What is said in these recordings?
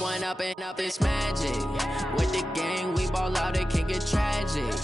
one up and up, it's magic. With the gang, we ball out, it can get tragic.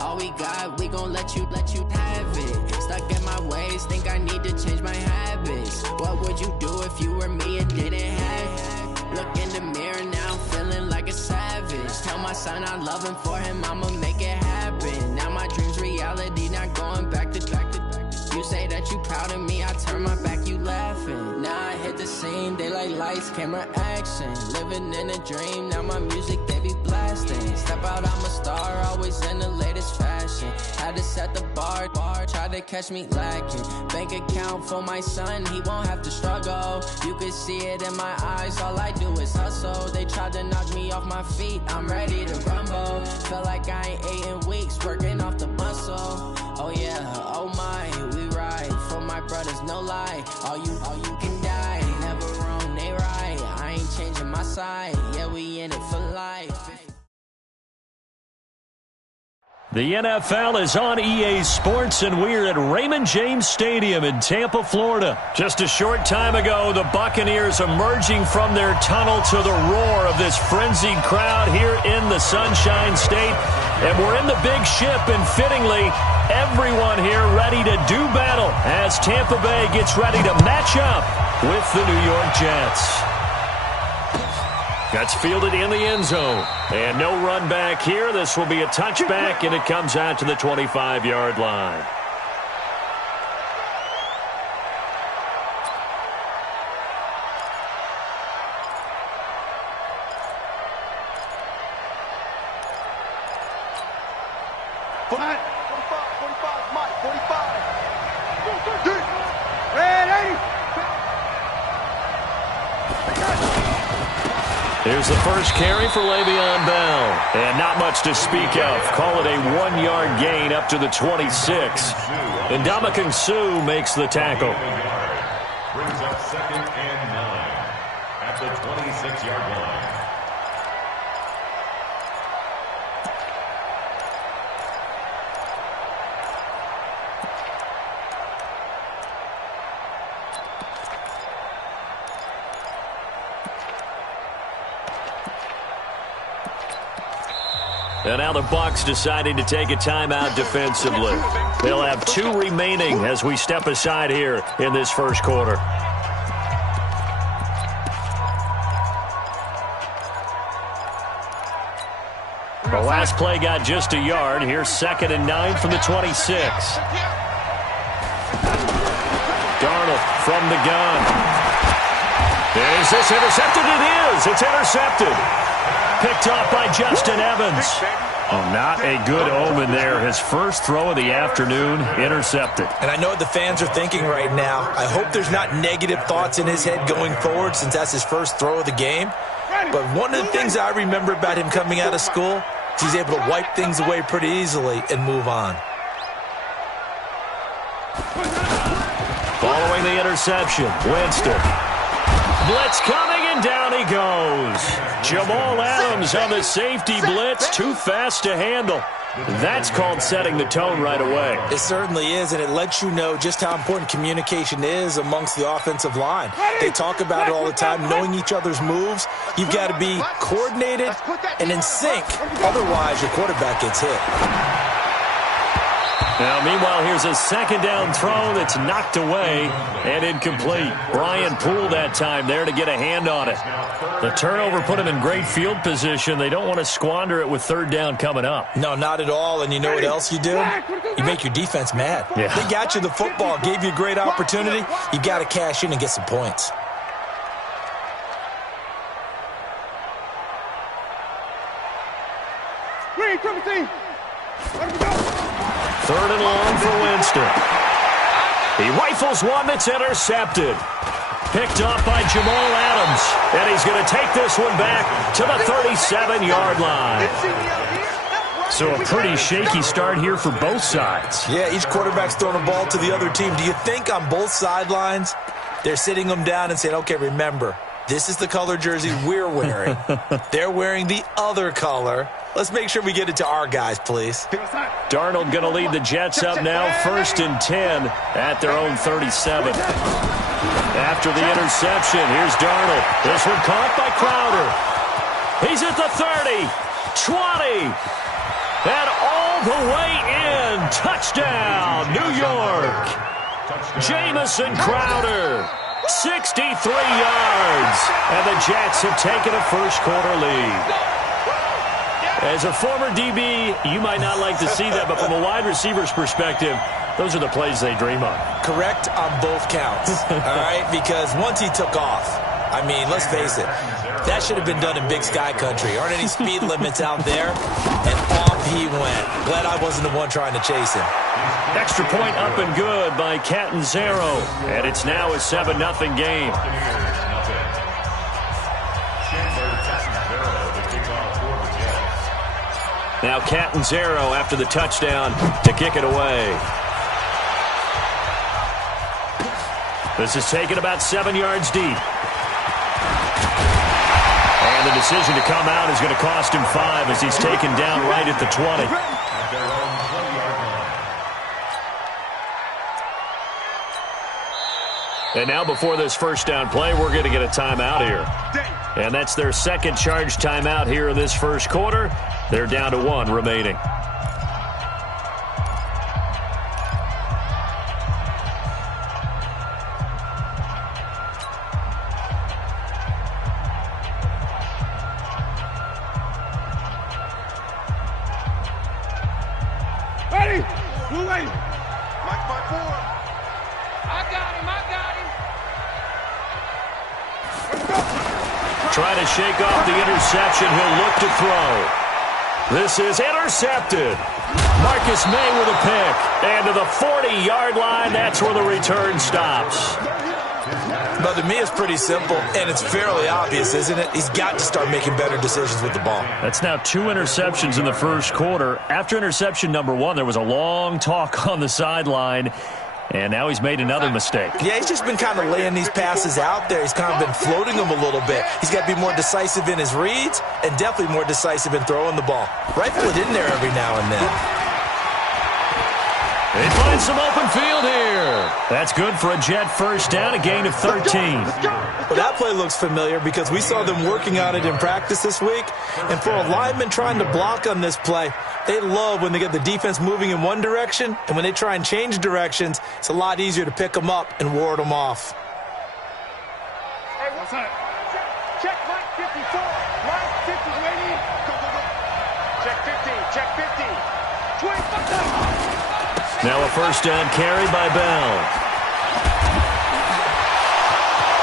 All we got, we gon' let you have it. Stuck in my ways, think I need to change my habits. What would you do if you were me and didn't have it? Look in the mirror now, I'm feeling like a savage. Tell my son I love him, for him I'ma make it happen. Now my dream's reality, not going back to. You say that you proud of me, I turn my back, you laughing. Now I hit the scene, daylight lights, camera action. Living in a dream, now my music they be blasting. Step out, I'm a star, always in the latest fashion. Had to set the bar, try to catch me lacking. Bank account for my son, he won't have to struggle. You can see it in my eyes, all I do is hustle. They tried to knock me off my feet, I'm ready to rumble. Feel like I ain't ate in weeks, working off the muscle. Oh yeah, oh my, we ride for my brothers, no lie. All you can die, never wrong, they right. I ain't changing my side, yeah, we in it for life. The NFL is on EA Sports, and we're at Raymond James Stadium in Tampa, Florida. Just a short time ago, the Buccaneers emerging from their tunnel to the roar of this frenzied crowd here in the Sunshine State. And we're in the big ship, and fittingly, everyone here ready to do battle as Tampa Bay gets ready to match up with the New York Jets. That's fielded in the end zone. And no run back here. This will be a touchback, and it comes out to the 25-yard line. Here's the first carry for Le'Veon Bell. And not much to speak of. Call it a 1-yard gain up to the 26. And Ndamukong Suh makes the tackle. Brings up 2nd and 9 at the 26-yard line. And now the Bucs deciding to take a timeout defensively. They'll have 2 remaining as we step aside here in this first quarter. The last play got just a yard. Here's 2nd and 9 from the 26. Darnold from the gun. Is this intercepted? It is. It's intercepted. Picked off by Justin Evans. Oh, not a good omen there. His first throw of the afternoon, intercepted. And I know what the fans are thinking right now. I hope there's not negative thoughts in his head going forward since that's his first throw of the game. But one of the things I remember about him coming out of school is he's able to wipe things away pretty easily and move on. Following the interception, Winston. Blitz coming, and down he goes. Jamal Adams on the safety blitz, too fast to handle. That's called setting the tone right away. It certainly is, and it lets you know just how important communication is amongst the offensive line. They talk about it all the time, knowing each other's moves. You've got to be coordinated and in sync. Otherwise, your quarterback gets hit. Now, meanwhile, here's a 2nd down throw that's knocked away and incomplete. Brian Poole that time there to get a hand on it. The turnover put him in great field position. They don't want to squander it with 3rd down coming up. No, not at all. And you know what else you do? You make your defense mad. Yeah. They got you the football, gave you a great opportunity. You got to cash in and get some points. Green, triple team. Let him go. 3rd and long for Winston. He rifles one that's intercepted. Picked off by Jamal Adams. And he's going to take this one back to the 37-yard line. So a pretty shaky start here for both sides. Yeah, each quarterback's throwing a ball to the other team. Do you think on both sidelines they're sitting them down and saying, okay, remember, this is the color jersey we're wearing. They're wearing the other color. Let's make sure we get it to our guys, please. Darnold going to lead the Jets up now, 1st and 10 at their own 37. After the interception, here's Darnold. This one caught by Crowder. He's at the 30, 20, and all the way in. Touchdown, New York. Jamison Crowder, 63 yards, and the Jets have taken a first-quarter lead. As a former DB, you might not like to see that, but from a wide receiver's perspective, those are the plays they dream of. Correct on both counts, all right? Because once he took off, I mean, let's face it, that should have been done in Big Sky Country. Aren't any speed limits out there? And off he went. Glad I wasn't the one trying to chase him. Extra point up and good by Catanzaro, and it's now a 7-0 game. Now Catanzaro after the touchdown to kick it away. This is taken about 7 yards deep. And the decision to come out is going to cost him 5 as he's taken down right at the 20. And now before this first down play, we're going to get a timeout here. And that's their second charge timeout here in this first quarter. They're down to 1 remaining. Ready? Blue lane. Mike 5-4. I got him. Let's go. Trying to shake off the interception. He'll look to throw. This is intercepted. Marcus May with a pick. And to the 40-yard line, that's where the return stops. But to me, it's pretty simple, and it's fairly obvious, isn't it? He's got to start making better decisions with the ball. That's now 2 interceptions in the first quarter. After interception number 1, there was a long talk on the sideline. And now he's made another mistake. Yeah, he's just been kind of laying these passes out there. He's kind of been floating them a little bit. He's got to be more decisive in his reads and definitely more decisive in throwing the ball. Rifle it in there every now and then. They find some open field here. That's good for a Jet first down, a gain of 13. Well, that play looks familiar because we saw them working on it in practice this week. And for a lineman trying to block on this play, they love when they get the defense moving in one direction, and when they try and change directions, it's a lot easier to pick them up and ward them off. Hey, what's that? Check Mike 54. Mike 50 waiting. Go. Check 15. Check 15. 25. Now a first down carry by Bell.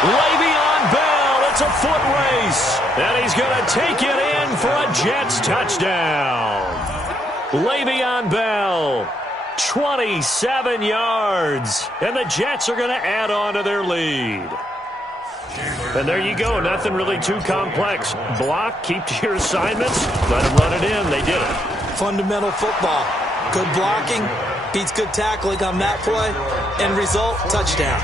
Le'Veon Bell, it's a foot race. And he's going to take it in for a Jets touchdown. Le'Veon Bell, 27 yards. And the Jets are going to add on to their lead. And there you go. Nothing really too complex. Block, keep to your assignments, let them run it in. They did it. Fundamental football. Good blocking. Beats good tackling on that play. End result, touchdown.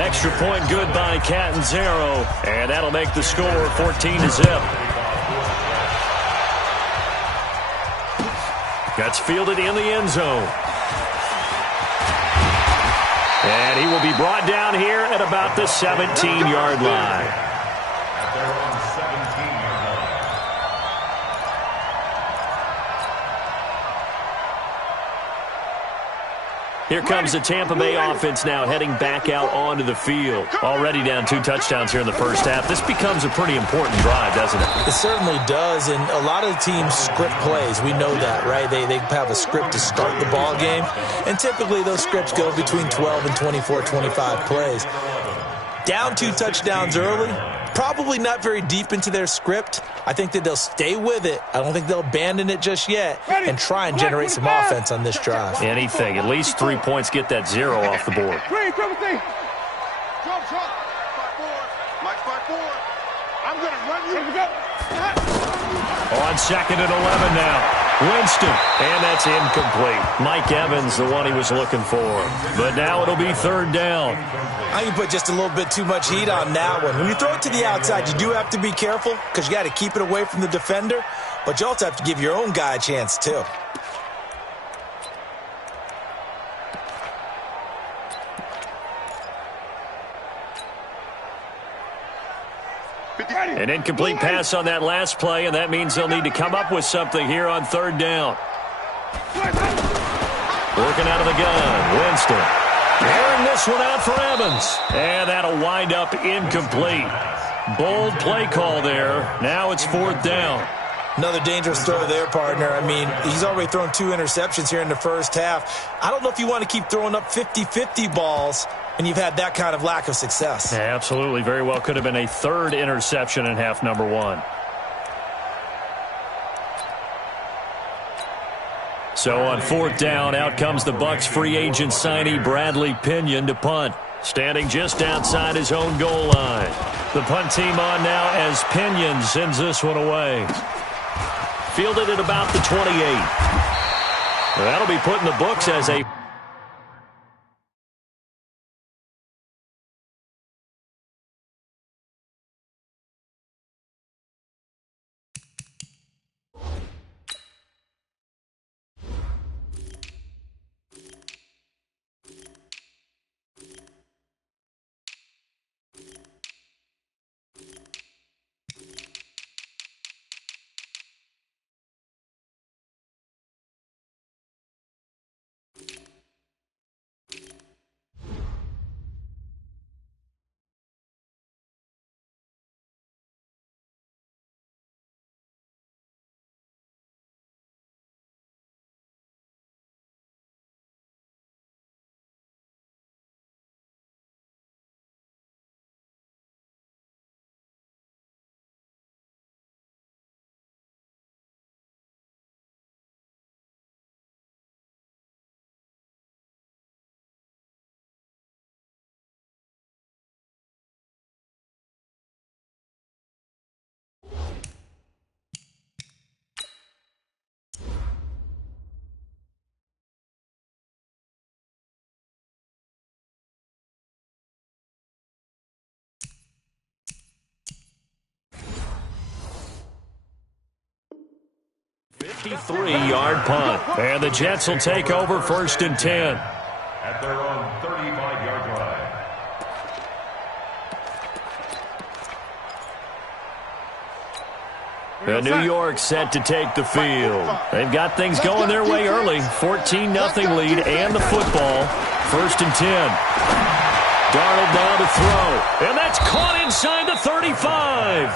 Extra point good by Catanzaro. And that'll make the score 14-0. Gets fielded in the end zone. And he will be brought down here at about the 17-yard line. Here comes the Tampa Bay offense now heading back out onto the field. Already down 2 touchdowns here in the first half. This becomes a pretty important drive, doesn't it? It certainly does, and a lot of the teams script plays. We know that, right? They have a script to start the ball game, and typically those scripts go between 12 and 24, 25 plays. Down 2 touchdowns early, probably not very deep into their script. I think that they'll stay with it. I don't think they'll abandon it just yet and try and generate some offense on this drive. Anything. At least 3 points, get that 0 off the board. Trump. Mike 5-4. I'm going to run you. Here we go. On second and 11 now. Winston, and that's incomplete. Mike Evans, the one he was looking for. But now it'll be third down. I can put just a little bit too much heat on that one. When you throw it to the outside, you do have to be careful because you got to keep it away from the defender, but you also have to give your own guy a chance too. An incomplete pass on that last play, and that means they'll need to come up with something here on third down. Working out of the gun, Winston. Airing this one out for Evans. And that'll wind up incomplete. Bold play call there. Now it's fourth down. Another dangerous throw there, partner. I mean, he's already thrown 2 interceptions here in the first half. I don't know if you want to keep throwing up 50-50 balls and you've had that kind of lack of success. Yeah, absolutely. Very well could have been a third interception in half number 1. So on fourth down, out comes the Bucs free agent signee Bradley Pinion to punt. Standing just outside his own goal line. The punt team on now as Pinion sends this one away. Fielded at about the 28. That'll be put in the books as a... Three-yard punt. And the Jets will take over first and 10. At their own 35-yard line. New York set to take the field. They've got things going their way early. 14-0 lead and the football. First and 10. Darnold now to throw. And that's caught inside the 35.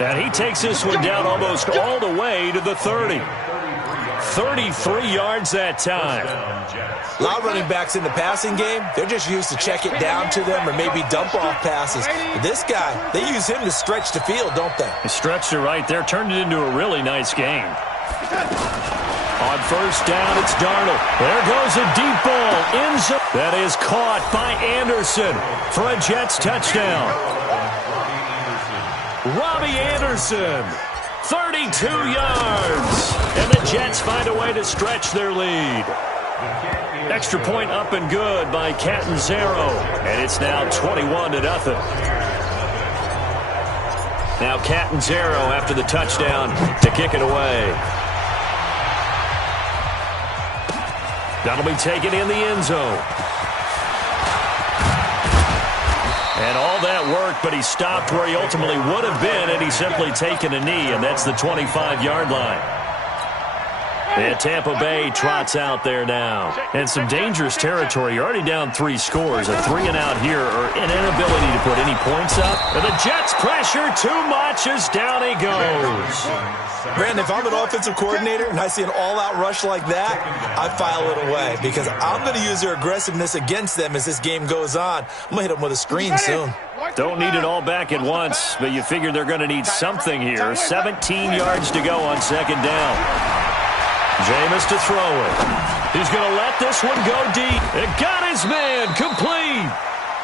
And he takes this one down almost all the way to the 30. 33 yards that time. A lot of running backs in the passing game, they're just used to check it down to them or maybe dump off passes. But this guy, they use him to stretch the field, don't they? He stretched it right there, turned it into a really nice game. On first down, it's Darnold. There goes a deep ball. End zone. That is caught by Anderson for a Jets touchdown. Robbie Anderson, 32 yards. And the Jets find a way to stretch their lead. Extra point up and good by Catanzaro. And it's now 21-0. Now Catanzaro after the touchdown to kick it away. That'll be taken in the end zone. And all that work, but he stopped where he ultimately would have been had he simply taken a knee, and that's the 25-yard line. And Tampa Bay trots out there now. And some dangerous territory. You're already down 3 scores. A 3-and-out here, or an inability to put any points up. And the Jets pressure too much as down he goes. Brandon, if I'm an offensive coordinator and I see an all-out rush like that, I file it away because I'm going to use their aggressiveness against them as this game goes on. I'm going to hit them with a screen soon. Don't need it all back at once, but you figure they're going to need something here. 17 yards to go on second down. Jameis to throw it. He's going to let this one go deep. It got his man complete.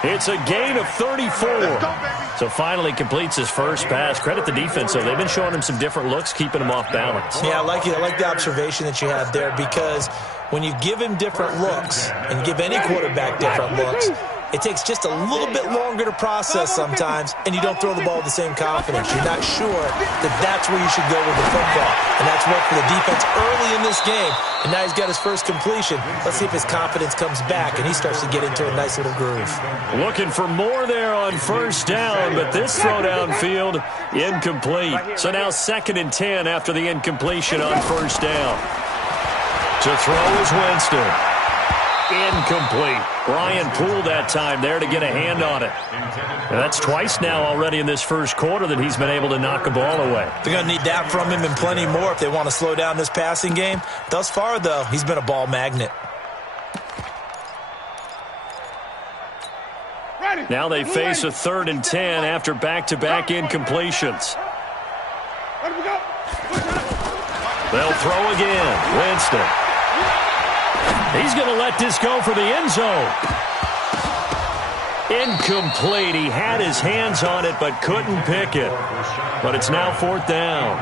It's a gain of 34. So finally completes his first pass. Credit the defense, though. They've been showing him some different looks, keeping him off balance. Yeah, I like it. I like the observation that you had there because when you give him different looks and give any quarterback different looks, It takes just a little bit longer to process sometimes, and you don't throw the ball with the same confidence. You're not sure that that's where you should go with the football. And that's worked for the defense early in this game. And now he's got his first completion. Let's see if his confidence comes back and he starts to get into a nice little groove. Looking for more there on first down, but this throw downfield, incomplete. So now 2nd and 10 after the incompletion on first down. To throw is Winston. Incomplete. Ryan Poole that time there to get a hand on it. And that's twice now already in this first quarter that he's been able to knock a ball away. They're going to need that from him and plenty more if they want to slow down this passing game. Thus far, though, he's been a ball magnet. Now they face a 3rd and 10 after back-to-back incompletions. They'll throw again. Winston. He's going to let this go for the end zone. Incomplete. He had his hands on it but couldn't pick it. But it's now 4th down.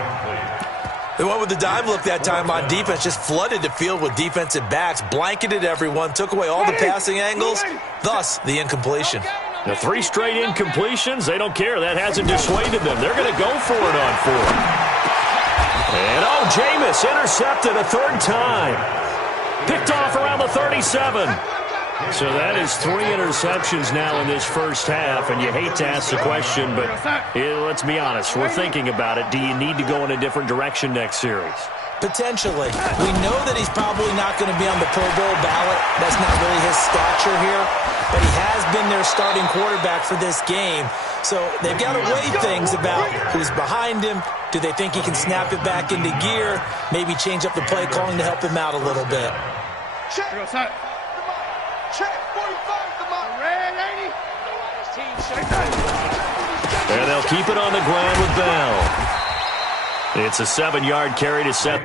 They went with the dime look that time on defense, just flooded the field with defensive backs, blanketed everyone, took away all the passing angles, thus the incompletion. The 3 straight incompletions, they don't care. That hasn't dissuaded them. They're going to go for it on 4th. And, Jameis intercepted a 3rd time. Picked off around the 37. So that is 3 interceptions now in this first half, and you hate to ask the question, but let's be honest. We're thinking about it. Do you need to go in a different direction next series? Potentially. We know that he's probably not going to be on the Pro Bowl ballot. That's not really his stature here, but he has been their starting quarterback for this game. So they've got to weigh things about who's behind him. Do they think he can snap it back into gear? Maybe change up the play calling to help him out a little bit. Check. Check. 45. Come on. Red 80. And they'll keep it on the ground with Bell. It's a 7-yard carry to set.